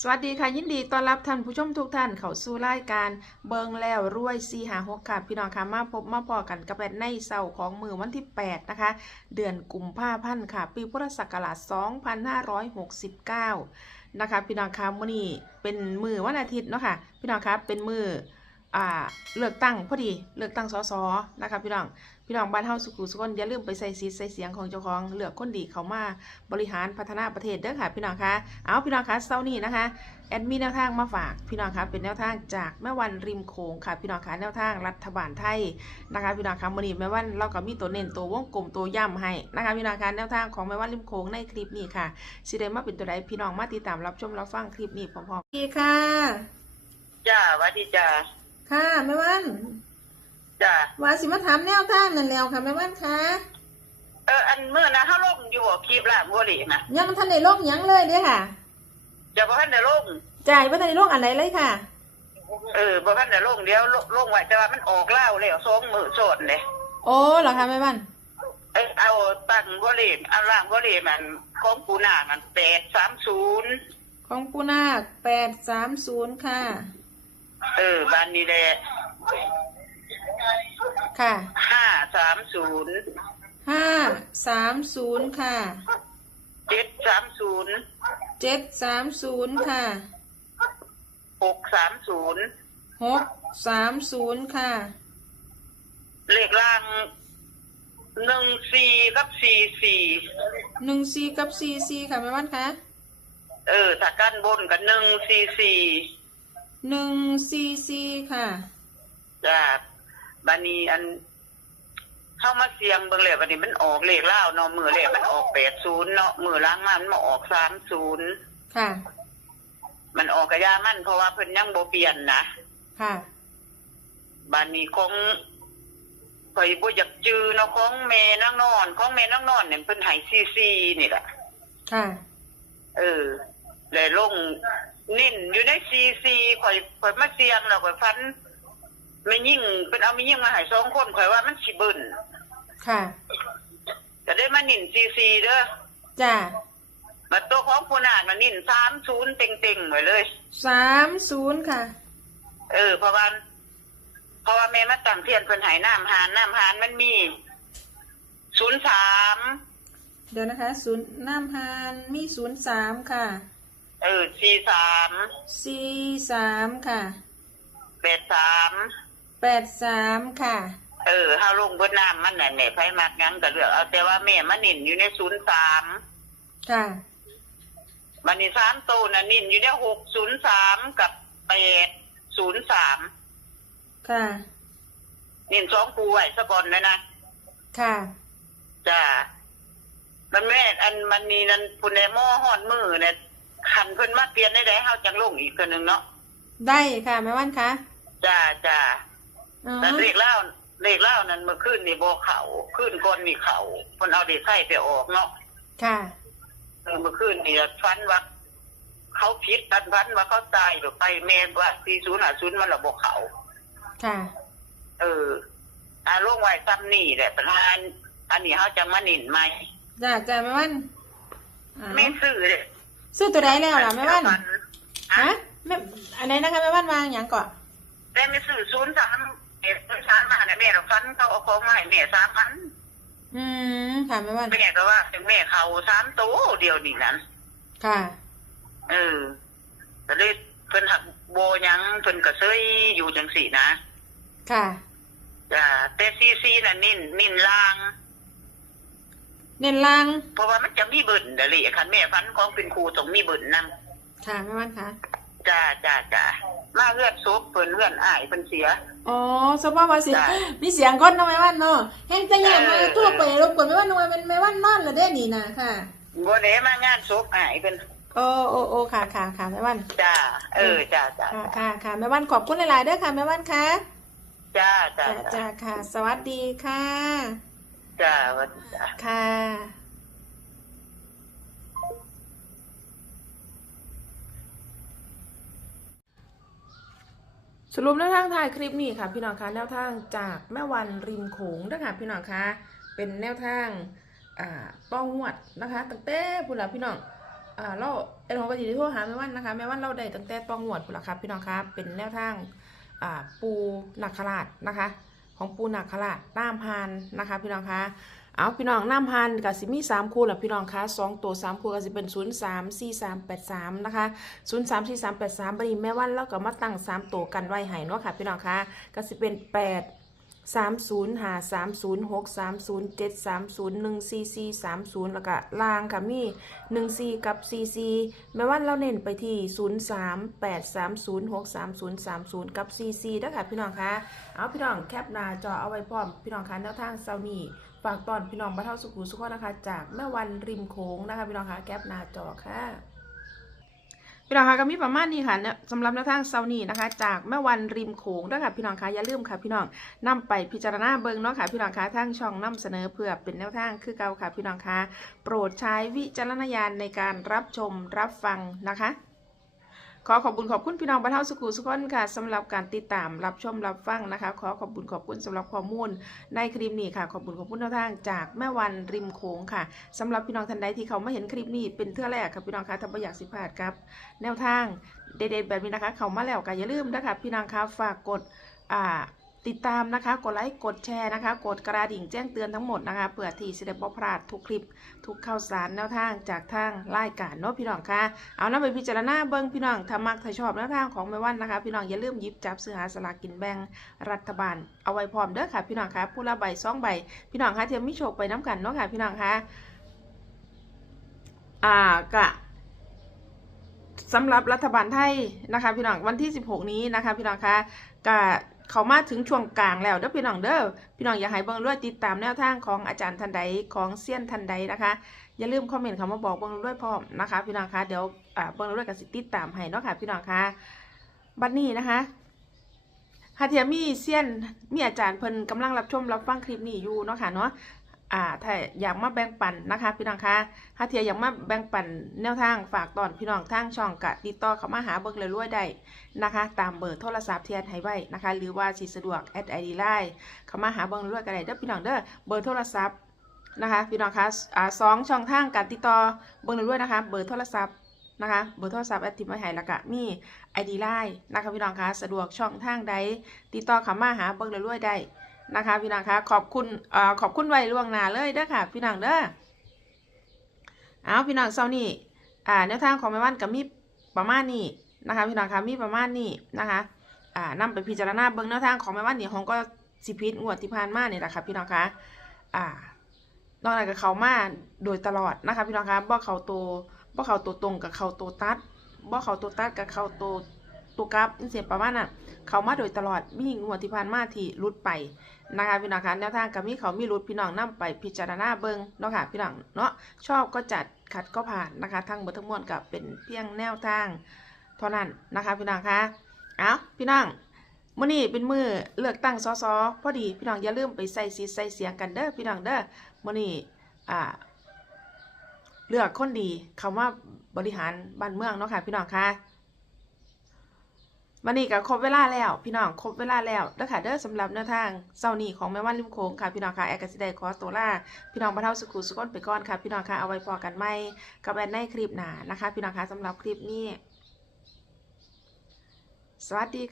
สวัสดีค่ะยินดีต้อนรับท่านผู้ชมทุกท่านเข้าสู่รายการเบิงแล้วรวยซีหาหกค่ะพี่น้องค่ะมาพบมาพอกันกับแอดในเสาร์ของมือวันที่ 8 นะคะ เดือนกุมภาพันธ์ค่ะ ปีพุทธศักราช 2569 นะคะ พี่น้องคะมื้อนี้เป็นมือวันอาทิตย์เนาะค่ะ พี่น้องคะเป็นมืออ่าเลือกตั้งพอดีเลือกตั้งสสนะคะ พี่น้อง พี่น้องบ้านเฮาสุขุสุขคนอย่าลืมไปใส่สีใส่เสียงของเจ้าของเลือกคนดีเข้ามาบริหารพัฒนาประเทศเด้อค่ะ พี่น้องคะเอาพี่น้องคะเสาร์นี้นะคะแอดมีแนวทางมาฝากพี่น้องคะเป็นแนวทางจากแม่วันริมโขงค่ะ พี่น้องคะแนวทางรัฐบาลไทยนะคะ พี่น้องคะมื้อนี้แม่วันเราก็มีตัวเน้นตัววงกลมตัวย่ำให้นะคะพี่น้องคะแนวทางของแม่วันริมโขงในคลิปนี้ค่ะสิได้มาเป็นตัวใดพี่น้องมาติดตามรับชมรับฟังคลิปนี้พร้อมๆดีค่ะจ้าหวัดดีจ้าค่ะแม่วัน จ้าว่าสิมาถามแนวทางนั่นแล้วค่ะแม่วันคะเอออันเมื่อนะเขาลงอยู่บ่คลิปละบัวหลีนะยังทันได้โลกยังเลยเด้อค่ะจะบ่ทันได้ลงจ่ายว่าทันได้โลกอันไหนเลยค่ะ เออบ่ทันได้ลงเดี๋ยวลงลงไว้แต่ว่ามันออกเล่าแล้วสองมือโสดเลยโอ้เหรอคะแม่วันเอยเอาตั้งบัวหลีเอาล่างบัวหลีมันของปูนามันแปดสามศูนย์ของปูนาคแปดสามศูนย์ค่ะ เออบ้านนี้แหละ ค่ะ ห้าสามศูนย์ห้าสามศูนย์ค่ะ เจ็ดสามศูนย์เจ็ดสามศูนย์ค่ะ หกสามศูนย์หกสามศูนย์ค่ะ เลขล่างหนึ่งสี่กับสี่สี่หนึ่งสี่กับสี่สี่ค่ะแม่วันคะเออถ้ากันบนกับหนึ่งสี่สี่หนึ่งสี่สี่ค่ะจ้า บานีอันเข้ามาเสียงเบิ่งเลยบันนี้มันออกเลขเล่าวเนาะมือเลขมันออกแปดศูนย์เนาะมือล้างมามันมาออกสามศูนย์ค่ะ มันออกกระยามันเพราะว่าเพิ่นยังโบเปลี่ยนนะค่ะบานนี้ของข่อยบ่อยากจือเนาะของแม่นางนอนของแม่นางนอนเนี่ยเพิ่นให้ซีซีนี่แหละค่ะ เออเลยลงนิ่นอยู่ในซีซีข่อยข่อยมาเสียงแล้วข่อยฟัน ไม่ยิ่งเป็นเอาไม่ยิ่งมาให้สองคนข่อยว่ามันสิเบิ่นค่ะ ก็ได้มานิ่นซีซีเด้อจ้ามาตัวของผู้นาคมันนิ่นสามศูนย์เต็งๆไว้เลย สามศูนย์ค่ะ เออเพราะว่าเพราะว่าแม่มาตั้งเทียนเพิ่นใหายน้ำหานน้ำหานมันมีศูนย์สามเดี๋ยวนะคะศูนย์น้ำฮานมีศูนย์สามค่ะเออสี่สามสี่สามค่ะ แปดสาม แปดสามค่ะ เออเฮาลงเบนน้ำมันน่ะแหน่ไผมักหยังก็เลือกเอาแต่ว่าแม่มันนิ่นอยู่ในศูนย์สามค่ะ มันนี่สามโตวน่ะนิ่นอยู่ในหกศูนย์สามกับแปดศูนย์สามค่ะ นิ่นสองปูไว้ซะก่อนนะนะ ค่ะ จ้า มันแม่อันมันมีนั่นพุ่นในหม้อหอดมือเนี่ยขันเพิ่นมาเปลี่ยนได้ได้เฮาจังลงอีกคนหนึ่งเนาะได้ค่ะแม่วันคะ จ้าจ้าอ๋อ แต่เลขเล่าเลขเล่านั้นเมื่อคืนนี่บ่เขาคืนก่อนนี่เขาเพิ่นเอาเด็กไข่ไปออกเนาะค่ะเออเมื่อคืนนี่ฟันว่าเขาผิดกันฟันว่าเขาตายหรือไปแม่ว่า40 50มันละบ่เขาค่ะ เอออาลงไว้ซ้ำนี่แหละปัญหาอันอันนี้เฮาจังมานินใหม่จ้าจ้าแม่วันอ๋อไม่ซื้อเด้ซื้อตัวใดแล้วล่ะแม่วันฮะฮะแม่อันไหนนะคะแม่วันวางอย่างก่อนแต่ไม่ซื้อศูนย์สาม เอ็ดสามมาเนี่ยแม่เราฟันเขาเอาของมาให้แม่สามพันอืมค่ะแม่วันแม่ก็ว่าถึงแม่เขาสามโตวเดียวนี่นั้นค่ะ เออแต่เลยเพิ่นหักโบหยังเพิ่นก็เซยอยู่จังสี่นะ ค่ะจ้าแต่ซีซีน่ะนิ่นนิ่นลาง เน้นล่าง เพราะว่ามันจะมีเบิ่นเดะลิคันแม่ฟันของเป็นครูต้องมีเบิ่นนํค่ะแม่วันคะ จ้าจ้าจ้ามาเลือดซบเพิ่นเลือดอ้ายเพิ่นเสีย อ๋อสภาพว่าเสียงจ้ะ มีเสียงก้นทำไมวันเนาะแห้งจะแย่มาเออทั่วไปรบกวนไม่ว่านัวเป็นไม่ว่านอนละเด้นี่นะค่ะบ่ได้มางานศพอ้ายเพิ่นโอ้โอ้โอ้ค่ะค่ะค่ะแม่วันจ้าเออจ้าจ้าค่ะค่ะค่ะแม่วันขอบคุณหลายๆเด้อค่ะแม่วันค่ะจ้าจ้าจ้าจ้าค่ะ สวัสดีค่ะ จ้าสวัสดีจ้า ค่ะ สรุปแนวทางถ่ายคลิปนี้ค่ะ พี่น้องคะแนวทางจากแม่วันริมโขงนะคะพี่น้องคะเป็นแนวทางอ่าป้องหวดนะคะตั้งแต่พุ่นละพี่น้องเราไอ้ของกระดิ่งโทรหาแม่วันนะคะแม่วันเราได้ตั้งแต่ต้องหวดพุ่นละครับพี่น้องครับเป็นแนวทางปูหนักขลาดนะคะ ของปูหนักขลาดน้ำพานนะคะ พี่น้องคะ เอาพี่น้องน้ำพานกับสิมีสามคู่แหละพี่น้องคะสองตัวสามคู่ก็สิเป็นศูนย์สามสี่สามแปดสามนะคะศูนย์สามสี่สามแปดสามบริแม่วันเราก็มาตั้งสามตัวกันไว้ให้เนาะค่ะพี่น้องคะก็สิเป็นแปดสามศูนย์หาสามศูนย์หกสามศูนย์เจ็ดสามศูนย์หนึ่งสี่สี่สามศูนย์แล้วก็ลางค่ะมีหนึ่งสี่กับสี่สี่แม้ว่าเราเน้นไปที่ศูนย์สามแปดสามศูนย์หกสามศูนย์สามศูนย์กับสี่สี่ด้ค่ะพี่น้องคะเอาพี่น้องแคปหน้าจอเอาไว้พร้อมพี่น้องคะแนวทางเซานี่ ฝากตอนพี่น้องบ้านเท่าสุขุสุขนะคะ จากแม่วันริมโขงนะคะพี่น้องคะแคปหน้าจอค่ะพี่น้องคะก็มีประมาณนี้ค่ะเนี่ยสำหรับแนวทางเซานี่นะคะ จากแม่วันริมโขงด้วยค่ะพี่น้องคะอย่าลืมค่ะ พี่น้องนำไปพิจารณาเบิ่งเนาะค่ะพี่น้องคะทางช่องนำเสนอเพื่อเป็นแนวทางคือเก่าค่ะพี่น้องคะโปรดใช้วิจารณญาณในการรับชมรับฟังนะคะ ขอขอบคุณขอบคุณพี่น้องบรรเทาสุขุสุขคนค่ะสำหรับการติดตามรับชมรับฟังนะคะ ขอขอบคุณขอบคุณสำหรับข้อมูลในคลิปนี้ค่ะ ขอบคุณขอบคุณแนวทางจากแม่วันริมโค้งค่ะสำหรับพี่น้องท่านใดที่เขาไม่เห็นคลิปนี้เป็นเทื่อแรกค่ะพี่น้องคะถ้าไม่อยากสิพลาดครับ แนวทางเด็ดๆแบบนี้นะคะ เขามาแล้วก็อย่าลืมนะคะพี่น้องคะฝากกดอ่า ติดตามนะคะ กดไลค์กดแชร์นะคะ กดกระดิ่งแจ้งเตือนทั้งหมดนะคะเพื่อที่จะได้บ่พลาดทุกคลิป ทุกข่าวสารแนวทางจากทางรายการเนาะพี่น้องคะเอาน้ำไปพิจารณาเบิ่งพี่น้องถ้ามักถ้าชอบแนวทางของแม่วันนะคะ พี่น้องอย่าลืมหยิบจับซื้อหาสลากกินแบ่งรัฐบาล เอาไว้พร้อมเด้อค่ะ พี่น้องคะผู้ละใบสองใบ พี่น้องคะเทียมมิโชคไปน้ำกันเนาะค่ะพี่น้องคะอ่ากะสำหรับรัฐบาลไทยนะคะ พี่น้องวันที่ 16 นี้นะคะ พี่น้องคะก็ เขามาถึงช่วงกลางแล้วเด้อพี่น้องเด้อพี่น้องอยากให้เบิ้งด้วยติดตามแนวทางของอาจารย์ทันใดของเซียนทันใดนะคะ อย่าลืมคอมเมนต์คำมาบอกเบิ้งด้วยพร้อมนะคะพี่น้องคะเดี๋ยวเบิ้งด้วยกับสิติดตามให้เนาะค่ะพี่น้องคะบัดนี้นะคะฮาเทียมีเซียนมีอาจารย์เพิ่นกำลังรับชมรับฟังคลิปนี้อยู่เนาะค่ะเนาะ อ่าถ้าอยากมาแบ่งปันนะคะ พี่น้องคะถ้าเทียอยากมาแบ่งปันแนวทางฝากตอนพี่น้องทางช่องกะติดต่อเข้ามาหาเบิกเลยรวยได้นะคะ ตามเบอร์โทรศัพท์เที่แอดให้ไว้นะคะ หรือว่าสิสะดวกแอดไอดีไลน์เข้ามาหาเบิกเลยรวยก็ได้เด้อพี่น้องเด้อเบอร์โทรศัพท์นะคะพี่น้องคะอ่าสองช่องทางการติดต่อเบิกเลยรวยนะคะ เบอร์โทรศัพท์นะคะเบอร์โทรศัพท์แอดทิมไว้ให้แล้วก็มีไอดีไลน์นะคะพี่น้องคะสะดวกช่องทางใดติดต่อเข้ามาหาเบิกเลยรวยได้ นะคะพี่น้องคะขอบคุณอ่าขอบคุณไว้ล่วงหน้าเลยเด้อค่ะ พี่น้องเด้อเอาพี่น้องเซานี่อ่าแนวทางของแม่วันกับมีประมาณนี้นะคะ พี่น้องคะมีประมาณนี้นะคะอ่านำไปพิจารณาเบิ่งแนวทางของแม่วันนี่ของก็สิพิษงวดที่ผ่านมานี่แหละค่ะพี่น้องคะอ่านอกจากกับเขามาโดยตลอดนะคะ พี่น้องคะบ่เขาตัวบ่เขาตัวตรงกับเขาตัวตัดบ่เขาตัวตัดกับเขาตัว ตัวกราฟนี่เสียประมาณนั้นเขามาโดยตลอดมีงวดที่ผ่านมาที่หลุดไปนะคะพี่น้องคะแนวทางกับมีเขามีรุดพี่น้องนํไปพิจารณาเบิงเนาะค่ะพี่น้องเนาะชอบก็จัดขัดก็ผ่านนะคะทั้งหมดทั้งมวลกับเป็นเพียงแนวทางเท่านั้นนะคะพี่น้องคะเอาพี่น้องมื้อนี้เป็นมือเลือกตั้งสสพอดีพี่น้องอย่าลืมไปใส่สีใส่เสียงกันเด้อพี่น้องเด้อมื้อนี้อ่าเลือกคนดีคำว่าบริหารบ้านเมืองเนาะค่ะพี่น้องคะ วันนี้ก็ครบเวลาแล้ว พี่น้องครบเวลาแล้วเด้อค่ะเด้อสำหรับแนวทางเซานี่ของแม่วันริมโค้งค่ะพี่น้องค่ะแอร์กสิไดคอสโตล่าพี่น้องบรรเทาสุขุสุขนไปก่อนค่ะพี่น้องค่ะเอาไว้พอกันไหมกับแอนในคลิปหน้านะคะ พี่น้องค่ะสำหรับคลิปนี้ สวัสดี